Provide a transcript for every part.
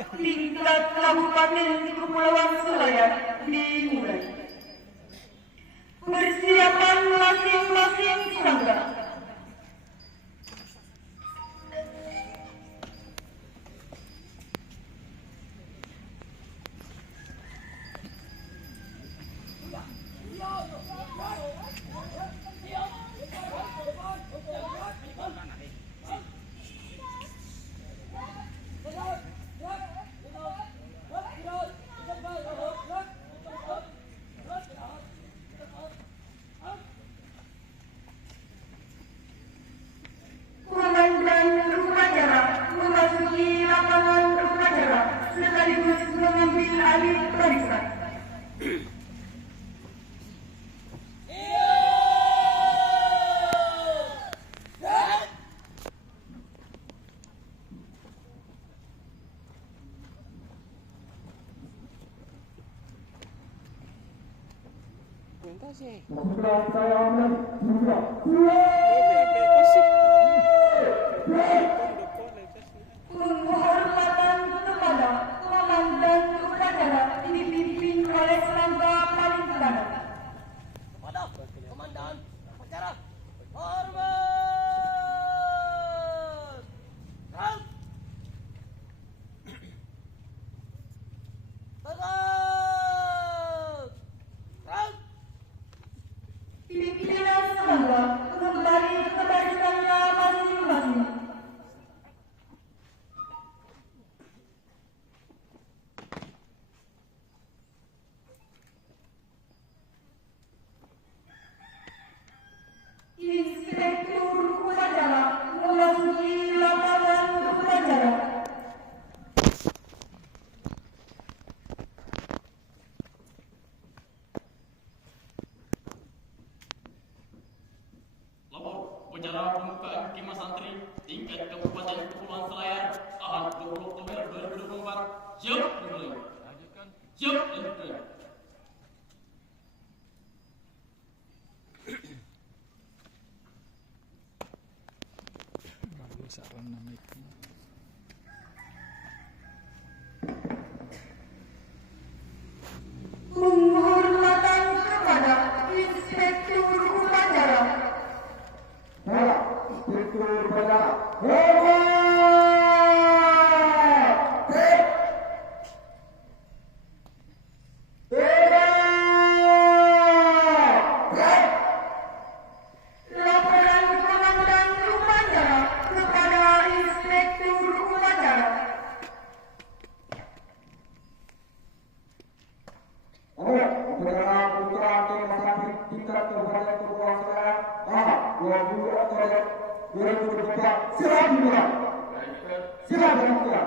tingkat Kabupaten Kepulauan Selayar dimulai. Persiapan masing-masing sangga. Penghormatan kepada komandan upacara dipimpin oleh serangga paling kanan. Kepada komandan upacara, hormat. Serang. Tegak. Serang. Pimpinan serangga kembali ke barisannya masing-masing. Inspektur upacara memasuki lapangan upacara. Lapor upacara pembukaan Kema Santri tingkat Kabupaten Kepulauan Selayar Ahad 20 Oktober 2024. Siap dimulai. Lanjutkan. Siap lanjutkan. Penghormatan kepada inspektur upacara. Inspektur upacara, hormat. Laporan komandan upacara kepada inspektur upacara. Upacara putra Kema Santri tingkat Kabupaten Kepulauan Selayar Ahad 20 Oktober 2024. Siap dimulai. Siap dimulai.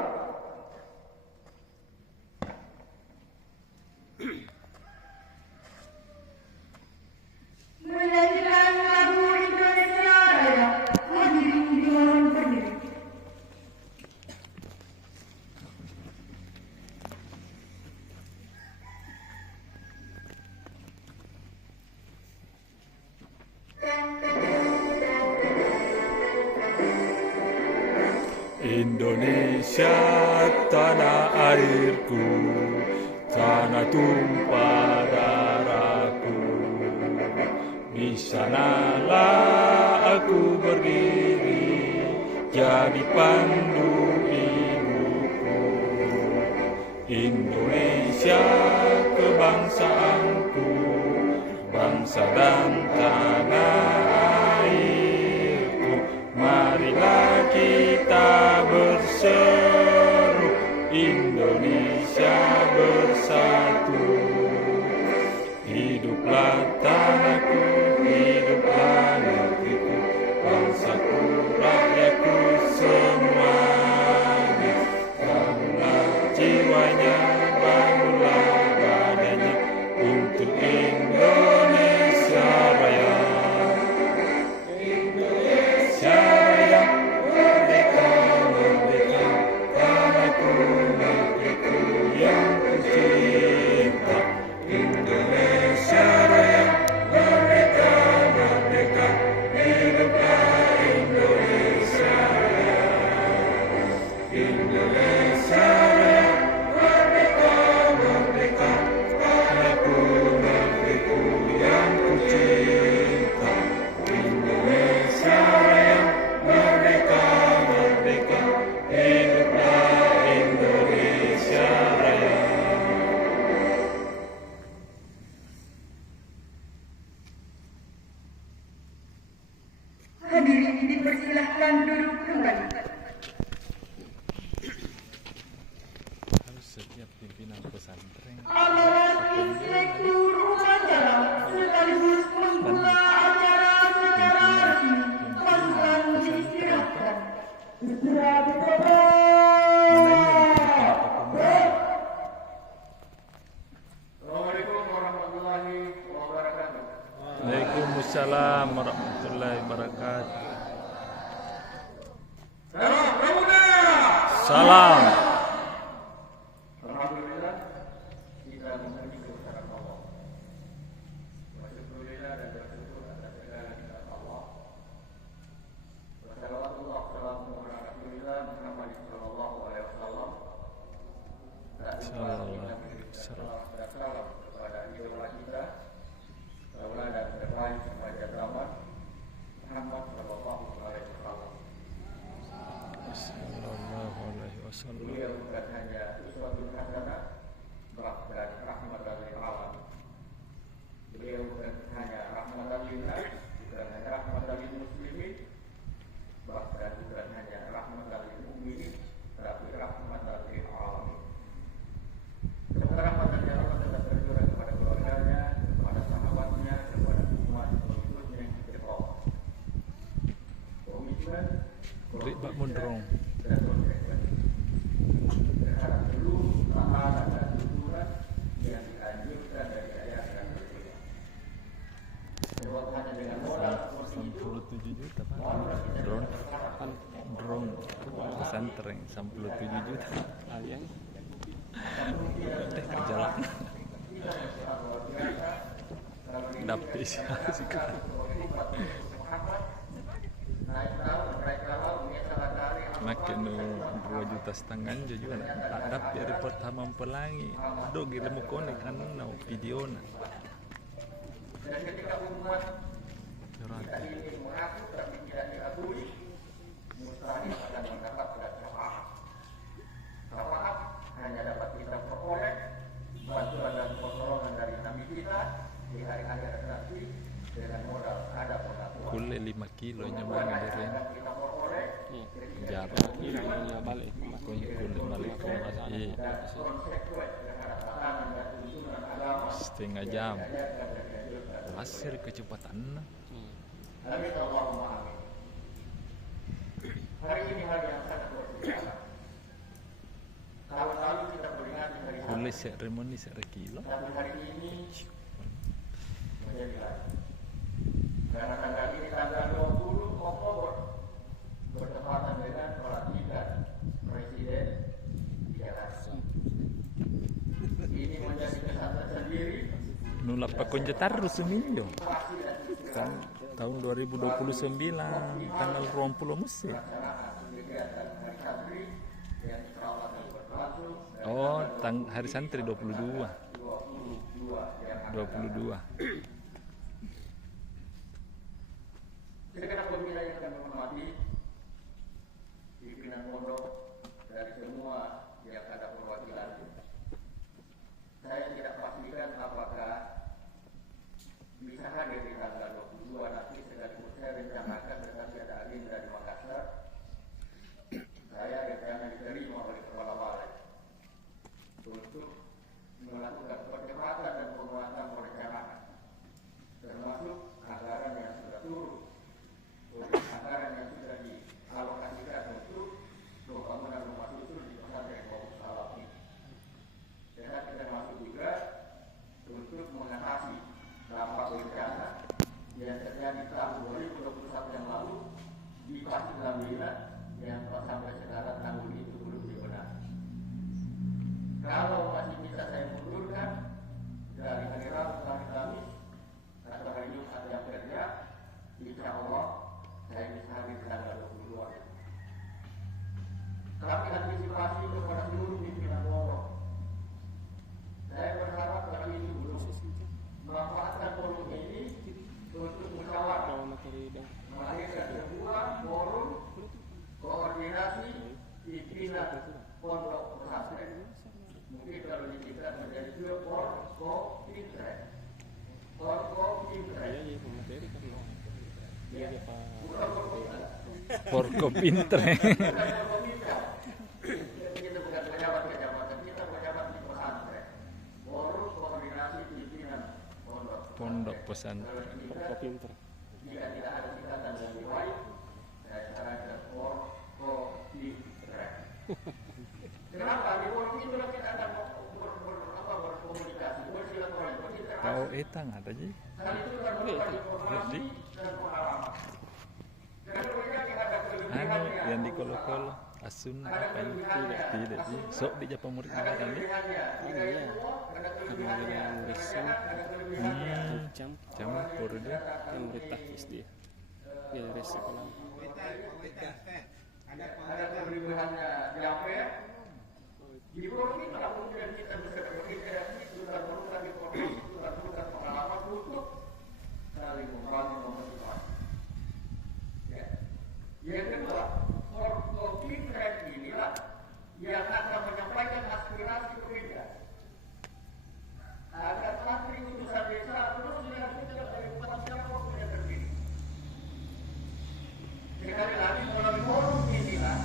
Menyanyikan lagu Indonesia Raya. Hadirin dimohon berdiri. Indonesia tanah airku, tanah tumpah darahku. Di sanalah aku berdiri, jadi pandu ibuku. Indonesia kebangsaanku, bangsa dan tanah airku. Marilah kita berseru, Indonesia bersatu. Hiduplah tanahku, hiduplah negeriku, bangsaku, rakyatku semuanya. Bangunlah jiwanya, bangunlah badannya untuk Indonesia Raya. Indonesia Raya, merdeka, merdeka, tanahku, negeriku yang kucinta. Indonesia Raya, merdeka, merdeka, hiduplah Indonesia Raya. Indonesia Raya. pesantren. amalan inspektur upacara sekaligus pembuka acara sederhana pasukan diistirahatkan. Istirahat Mana berdoa. ini yang tidak pakai. Assalamualaikum warahmatullahi wabarakatuh. Waalaikumsalam warahmatullahi wabarakatuh. Salam Rauna. Salam. Alhamdulillah kita memuji kepada Allah. Alhamdulillah dan bersyukur atas segala nikmat Allah. Wassalawatullah wassalamu ala Rasulillah Muhammad sallallahu alaihi wasallam. Salam kepada idola kita, tauladan terbaik sepanjang zaman Muhammad sallallahu alaihi wasallam. Sallallahu alaihi wasallam. Beliau bukan hanya uswatun hasanah, bahkan rahmatan lil alamin. Beliau bukan hanya rahmatan lil nas, bukan hanya rahmatan lil muslimin, bahkan bukan hanya rahmatan lil mukminin, tapi rahmatan lil alamin. Semoga rahmatan Allah tetap tercurah kepada keluarganya, kepada sahabatnya, kepada umat pengikutnya yang berdoa. Komitmen, Beri bak mundrong. dan konsekuensi terhadap seluruh pahala dan tujuan yang dianjurkan dari ayat dan Rasulullah. Sebab hanya dengan modal seperti itu, 67 juta Pak. modal kita Drone. bisa Drone pesantren 67 juta. Ayang. Teh jalan. Dapet sih kan. Makin 2,5 juta juga tak dapat report hamam pelangi. Aduh gila mau konek kan video na. Dan ketika umat Curhat. ini mengaku tapi tidak diakui, mustahil akan mendapatkan syafaat. Syafaat hanya dapat kita peroleh bantuan dan pertolongan dari Nabi kita di hari akhirat nanti dengan modal ada pengakuan. Kule 5 kilo nyamang dari Yang kita peroleh jarak. Pokoknya kule balik ke masjid dan konsekuen terhadap tatanan dan tuntunan agama setengah jam. yang dianjurkan. Pasir kecepatan. Amin Allahumma amin. Hari ini hari yang sangat bersejarah. Tahun lalu kita peringati hari Sabtu, Kule seremoni 1 kilo. tapi hari ini menjadi lain. Karena tanggal ini tanggal 20 Oktober bertepatan dengan pelantikan Presiden di Jakarta. Ini menjadi kesan tersendiri Nulap pakon jetar seminggu. Kan tahun 2029 tanggal 20 musim. kegiatan hari santri yang insya Allah akan berlangsung Oh, hari santri 22. 22 yang 22. segenap pembina yang akan menghormati pimpinan pondok dari semua yang ada perwakilan. Saya tidak pastikan apakah bisa hadir di tanggal 22 nanti, sekalipun saya rencanakan tetapi ada agenda di Makassar. Saya rencana diterima oleh kepala balai untuk melakukan percepatan dan penguatan perencanaan, termasuk anggaran yang sudah turun, anggaran yang sudah dialokasikan untuk pembangunan rumah susun di pesantren Pondok Salam ini. Dan termasuk juga untuk mengatasi dampak bencana yang terjadi tahun 2021 yang lalu di Pasir Lambina yang sampai sekarang tahun itu belum dibenahi. Kalau masih bisa saya mundurkan dari hari Rabu ke hari Kamis atau hari Jumat yang kerja, insya Allah saya bisa hadir tanggal 22. Tapi antisipasi kepada seluruh pimpinan pondok. Saya berharap kalau ini belum memanfaatkan forum ini untuk musyawarah, melahirkan sebuah forum koordinasi pimpinan pondok pesantren. Mungkin kalau disingkat menjadi dua Porkopimtren. Porkopimtren. Ya, bukan Porkopimtren. Porko pinter. Kita bukan pejabat kecamatan, kita pejabat di pesantren. pondok pesantren. Kok pinter. Jika tidak ada singkatan dan riwayat, saya sarankan Korporat. Kenapa? Di Korporat itulah kita akan berkomunikasi, bersilaturahmi, berinteraksi. Kau etang ada je. Dan itu kan berbagi informasi dan pengalaman. Dan berbagai ada kelebihan Anu yang di kolo-kolo asun apa ini tidak sih. Sok di Jepang murid ada kan ni. kelebihannya. Jika Iya. itu ada Karena kelebihannya. dia yang risau, Ada kelebihannya. Campur dia. yang murid tahfiz dia. Dia resi kolam. Ada kelebihannya diapa? Di Korporat itulah kemudian kita bisa berinteraksi, tukar-tukar informasi, tukar-tukar pengalaman untuk saling membangun memotivasi. Ya. Yang kedua, Korporat inilah yang akan menyampaikan aspirasi berbeda. Agar santri utusan desa terus dilanjutkan dari umat siapapun yang terpilih. Sekali lagi melalui forum inilah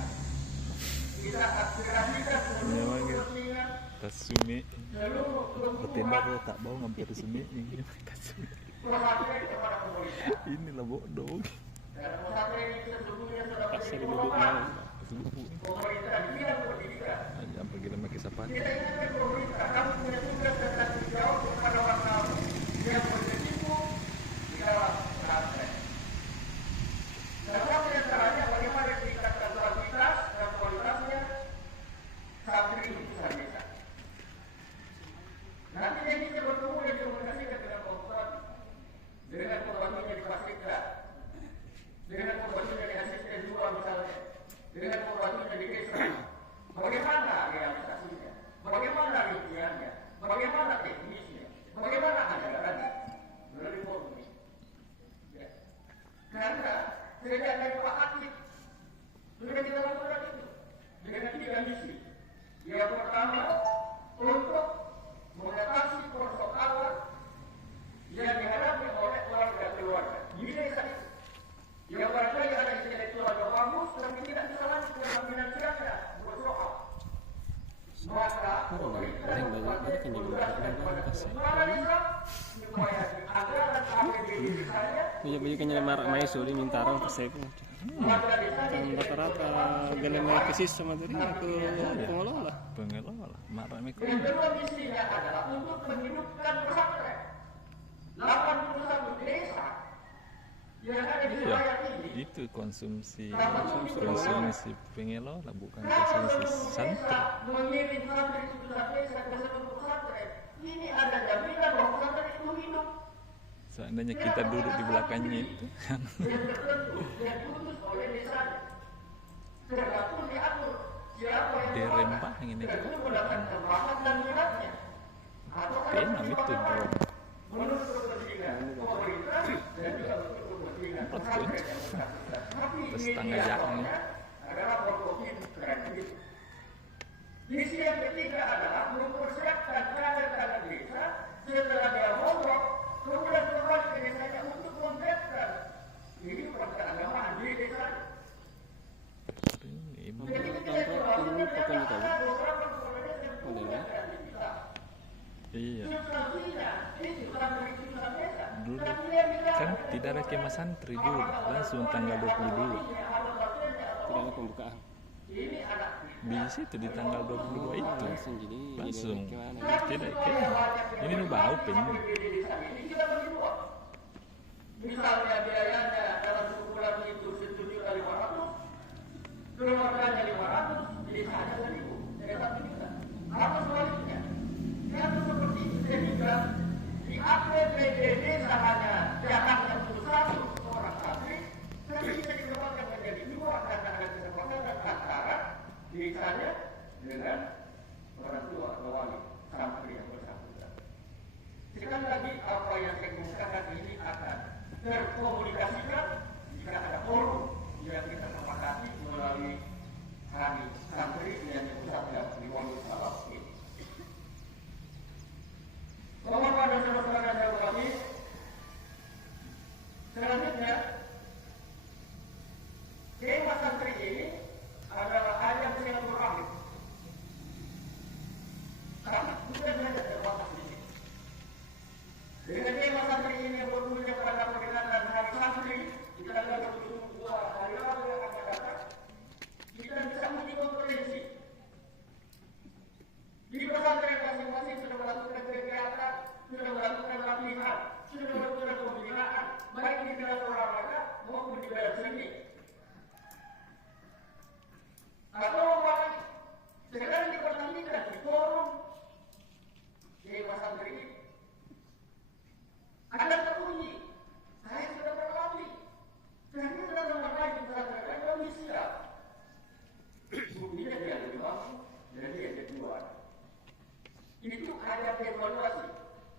kita aspirasikan seluruh Memang ya. kepentingan Tasumi. seluruh Bertembak lo tak bau ngambil tasumi ini. Tasumi. pesantren kepada pemerintah. Inilah bodoh. Dan pesantren ini sesungguhnya sudah Pasir menjadi duduk pedoman malam. pemerintah di bidang pendidikan. Jangan pergi lama kisah Kita ingatkan pemerintah, kamu punya tugas dan tanggung jawab kepada wartawan yang berkecimpung di dalam pesantren. Salah satu di antaranya bagaimana meningkatkan kualitas dan kualitasnya santri utusan desa. Nanti dia bisa bertemu dan komunikasikan dengan Korporat, dengan pembantunya dipastikan, dengan pembantunya di asisten dua misalnya, dengan pembantunya di desa. Bagaimana realisasinya? Bagaimana rinciannya? Bagaimana teknisnya? Bagaimana anggarannya? Melalui forum ini. Ya. Karena sejak dari Pak Aktif sudah kita lakukan itu dengan 3 misi. Yang pertama, untuk mengatasi persoalan yang dihadapi oleh keluarga di desa itu. Yang barangkali ada intelektual yang bagus, tapi tidak bisa lanjut dalam finansialnya bersoal. Maka pemerintah banyak yang menugaskan kepada kepala desa supaya di anggaran APBD desanya Banyak kan jadi marak mai suri minta orang persen. warga desanya Kan rata-rata galen mai kesis sama tadi aku pengelola. Pengelola marah mereka. yang kedua misinya adalah untuk menghidupkan pesantren. 81 desa yang ada di Ya, wilayah ini. itu konsumsi pengelola bukan konsumsi santri. Mengirim santri utusan desa ke seluruh pesantren. Ini ada jaminan bahwa pesantren itu hidup. Seandainya kita duduk di belakangnya itu. Yang tertentu yang diutus oleh desa. Tergantung diatur siapa yang Di memanah. Rembang ini Tentu juga. mendapatkan bakat dan minatnya. Atau Tenang itu dulu. menurut kepentingan pemerintah dan juga menurut kepentingan pesantren yang bersangkutan. Tapi Terus ini tangga jalan. adalah Korporat itu. Misi yang ketiga adalah mempersiapkan kader-kader desa setelah dia mogok, kemudian kembali ke desanya untuk membiarkan kehidupan keagamaan di desa. Ini Jadi kita Tanpa turun pokoknya tahu. ada beberapa kepala desa yang Boleh punya ya? kreativitas. iya. Substansinya itu santri utusan desa. Dulu Tapi yang bisa kan tidak ada kemah santri dulu, langsung tanggal 22. Tidak ada pembukaan. ini anak Di situ di tanggal 22 itu Langsung jadi langsung gimana? tidak kemah. Ini nu bau pen. ini kita bagi dua. Misalnya biayanya dalam sebulan itu 1.500.000, keluarganya 500, jadi hanya 1.000, desa 1 juta. Apa sebaliknya? Yang seperti itu sehingga di APBD desa hanya jatahnya untuk 1 orang santri, tapi bisa dikembangkan menjadi 2 karena ada kesepakatan antara desanya dengan orang tua atau wali santri yang bersangkutan. Sekali lagi apa yang saya kemukakan ini akan terkomunikasikan jika ada forum yang kita sepakati melalui kami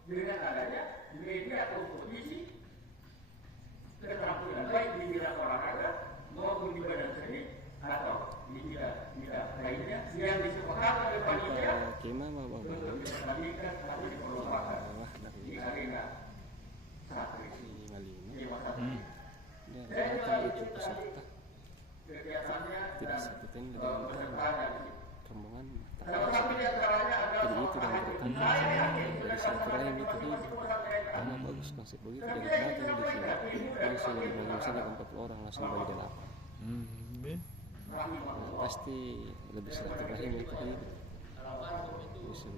dengan adanya media kompetisi keterampilan baik di bidang olahraga maupun di bidang seni atau di bidang lainnya yang disepakati oleh panitia untuk dipertandingkan atau diperlombakan di arena Satri. Saya juga kegiatannya dan pesertanya di situ. Salah satu di antaranya adalah silaturahim itu karena bagus konsep begitu dengan datang di sini langsung bagi misalnya 40 orang langsung bagi delapan pasti lebih silaturahim itu hidup bisa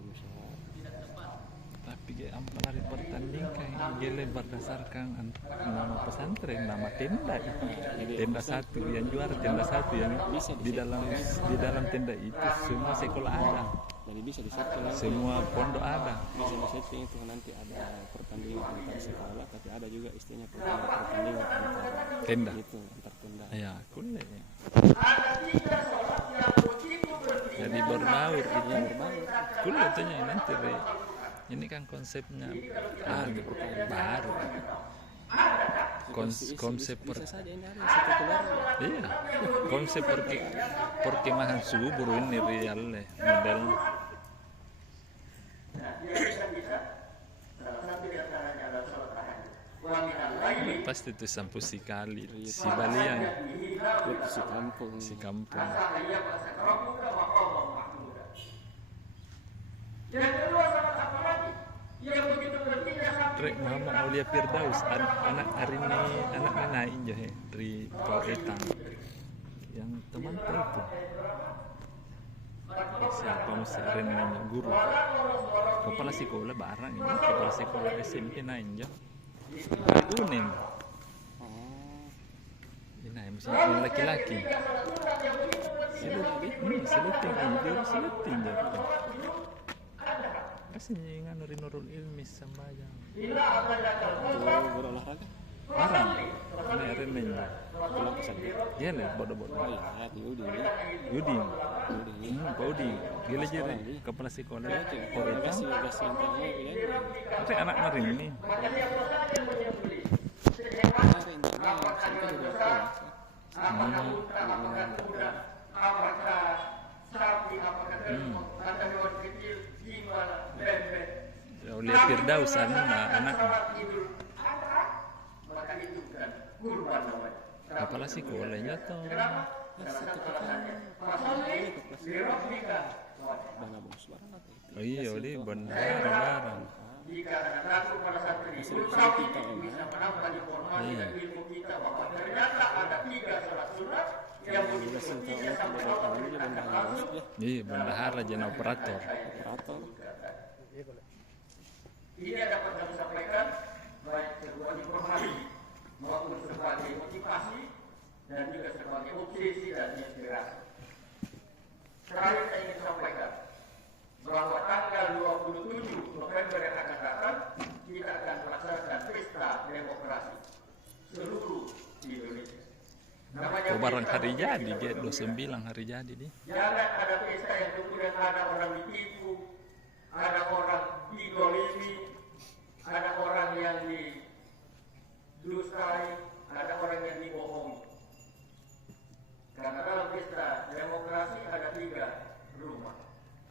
tapi ampalari pertandingan gele berdasarkan nama pesantren, nama tenda. Tenda satu yang juara, tenda satu yang di dalam tenda itu semua sekolah ada. Jadi bisa disetting semua pondok ada. Bisa disetting itu nanti ada pertandingan antar sekolah, tapi ada juga istilahnya pertandingan antar tenda. Itu antar tenda. Ya, kuleh. Jadi berbaur itu kuleh tuhnya nanti re. Ini kan konsepnya baru. Konsep iya, konsep perkemahan subur ini real model. Pasti itu sampu si kali si balian si kampung. Yang kedua sangat apa lagi? Yang begitu pentingnya Rek Muhammad Aulia Firdaus anak hari ini anak naik je dari Poetang yang teman itu siapa mesti namanya guru kepala sekolah barang ini kepala sekolah SMP naik je uning ini mesti laki-laki siluting je kasih nganu Nurul Ilmi sama yang berolahraga barang ini renenya dia nih bodoh-bodoh Yudi Pak Udi gila jadi kepala sekolah Poetang tapi anak marin ini Aulia Firdaus anak apalah sih kolenya tuh oh iya di barang jika satu pada satu itu bisa menambah informasi dan ilmu kita bahwa ternyata ada 3 surat yang begitu pentingnya sampai Allah beritakan langsung. Iya, bendahara dan operator. Ini dapat kami sampaikan baik sebuah informasi maupun sebagai motivasi dan juga sebagai obsesi dan inspirasi. Terakhir saya ingin sampaikan bahwa tanggal 27 November yang akan datang kita akan melaksanakan pesta demokrasi seluruh di Indonesia. Oh, barang hari jadi dia 29 hari jadi dia. Jangan ada pesta yang kemudian ada orang ditipu, ada orang didolimi, ada orang yang didustai, ada orang yang dibohongi. Karena dalam pesta demokrasi ada 3 rumah.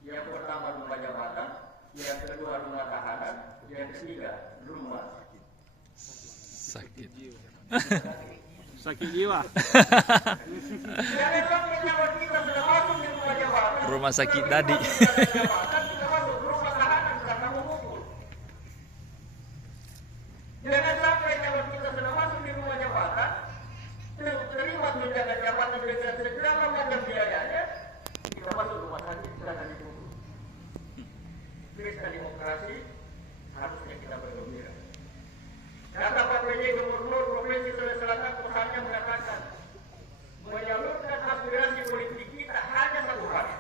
Yang pertama rumah jabatan, yang kedua rumah tahanan, yang ketiga rumah sakit. Sakit jiwa. Jangan sampai nyawa kita sudah masuk di rumah jabatan. Rumah sakit tadi. Kita masuk rumah tahanan karena memukul. Jangan sampai nyawa kita sudah masuk di rumah jabatan, terima tunjangan jabatan dengan segala macam biayanya, kita masuk rumah sakit karena dipukul. Pesta demokrasi harusnya kita bergembira. Kata Pak PJ Gubernur Provinsi Sulawesi Selatan pesannya mengatakan menyalurkan aspirasi politik kita hanya 1 hari.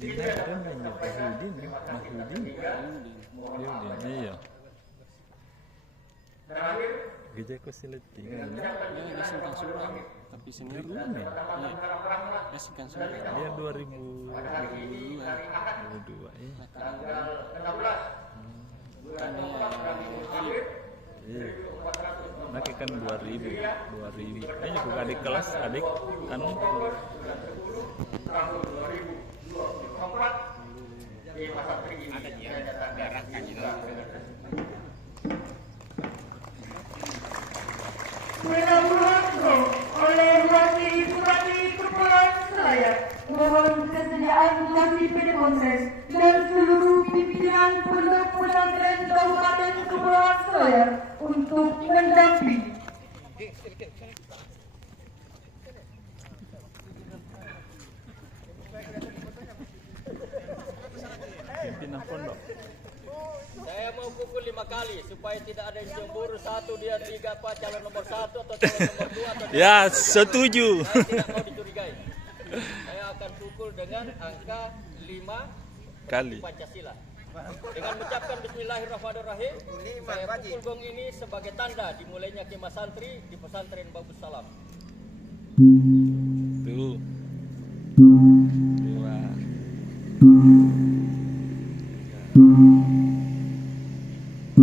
Mahyudin ada namanya Mahyudin iya. Gereja Kosileting Ya, dia singkang surang, tapi senior Ini iya, dia singkang surang. dia 2002 Dua, ya. kan Iya. Naki kan 2000. Ini juga adik kelas adik anu Menabung oleh Wakil Bupati Kepulauan Selayar. Mohon kesediaan kami PD Kongres dan seluruh pimpinan Pondok Pesantren Kabupaten Kepulauan Selayar untuk mendampingi. pimpinan pondok. Saya mau pukul 5 kali supaya tidak ada yang cemburu. 1, 2, 3, Pak, calon nomor 1 atau calon nomor 2 atau Ya, setuju. saya tidak mau dicurigai. Saya akan pukul dengan angka 5 Kali. Pancasila. Dengan mengucapkan Bismillahirrahmanirrahim, saya pukul gong ini sebagai tanda dimulainya kemah santri di pesantren Babus Salam. Tuh. 2.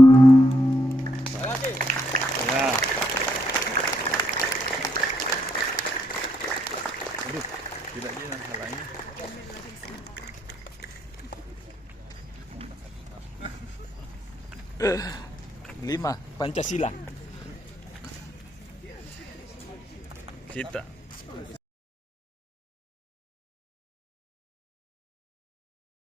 Terima kasih. Ya. Aduh, tidak jelas salahnya. Lima Pancasila. Kita